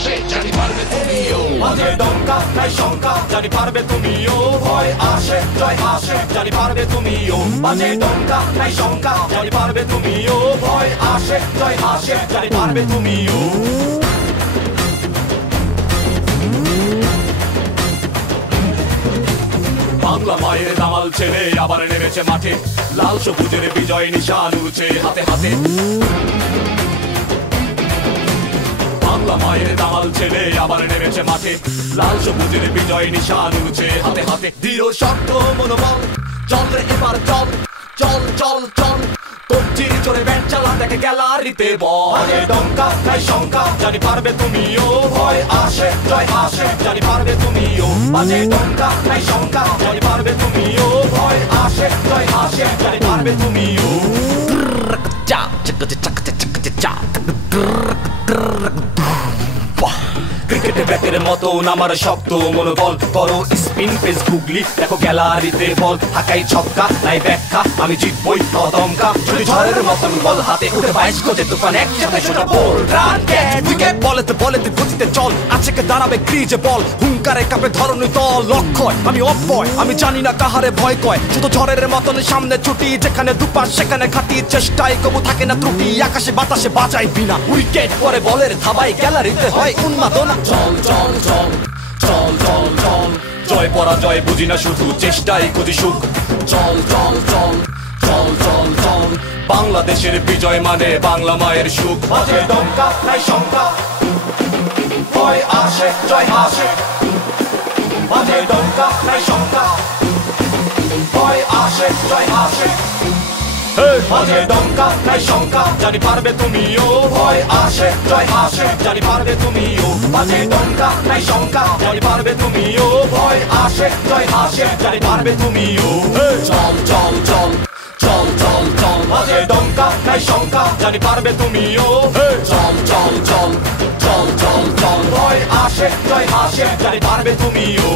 আসে জানি পারবে তুমিও। মাঝে ডঙ্কা নাই শঙ্কা জানি পারবে তুমিও। ভয় আসে জয় আসে জানি পারবে তুমিও। মাঝে ডঙ্কা নাই শঙ্কা জানি পারবে তুমিও। ভয় আসে জয় আসে জানি পারবে তুমিও। বাংলা মায়ের দামাল ছেলে আবার নেমেছে মাঠে, লাল সবুজের বিজয় নিশান উড়ছে হাতে হাতে। বাংলা মায়ের দামাল ছেলে আবার নেমেছে মাঠে, লাল সবুজের বিজয় নিশান উড়ছে হাতে হাতে। দৃঢ় শক্ত মনোবল চল রে এবার চল চল চল চল, কবজির জোরে ব্যাট চালা দেখে গ্যালারিতে বল। মাঝে ডঙ্কা নাই শঙ্কা জানি পারবে তুমিও। ভয় আসে জয় আসে জানি পারবে তুমিও। মাঝে ডঙ্কা নাই শঙ্কা জানি পারবে তুমিও। ভয় আসে জয় আসে জানি পারবে তুমিও। ক্রিকেটে ব্যাটের মতো আমার শক্ত মনোবল, করো স্পিন পেস গুগলি দেখো গ্যালারিতে বল। হাকাই ছক্কা নাই ব্যাখ্যা আমি জিতবই দমকা, যদি ঝড়ের মতন বল হাতে উঠে 22 গজে তুফান একসাথে শোটা বল রান ক্যাচ উইকেট। বলেতে বলেতে গতিতে চল আজকে দাঁড়াবে ক্রিজে বল, হুঙ্কারে কাপে ধরনি দল লক্ষ্য আমি অপয়। আমি জানি না কাহারে ভয় কয়, শুধু ঝড়ের মতন সামনে ছুটি, যেখানে দুপাশ সেখানে খাটি, চেষ্টায় কবু থাকে না ত্রুটি। আকাশে বাতাসে বাজাই বিনা উইকেট পরে বলের থাবাই গ্যালারিতে হয় উন্মাদনা। চল চল চল চল চল চল, জয় পরাজয় বুঝি না শুধু চেষ্টাই খুঁজি সুখ। চল চল চল চল চল চল, বাংলাদেশের বিজয় মানে বাংলা মায়ের সুখ। মাঝে ডঙ্কা নাই শঙ্কা ভয় আসে জয় আসে। মাঝে ডঙ্কা নাই শঙ্কা ভয় আসে জয় আসে। মাঝে ডঙ্কা নাই শঙ্কা জানি পারবে তুমিও। ভয় আসে জয় আসে জানি পারবে তুমিও। মাঝে ডঙ্কা নাই শঙ্কা জানি পারবে তুমিও। ভয় আসে জয় আসে জানি পারবে তুমিও। চল চল চল চল চল চল, মাঝে ডঙ্কা নাই শঙ্কা জানি পারবে তুমিও। চল চল চল চল চল চল, ভয় আসে জয় আসে জানি পারবে তুমিও।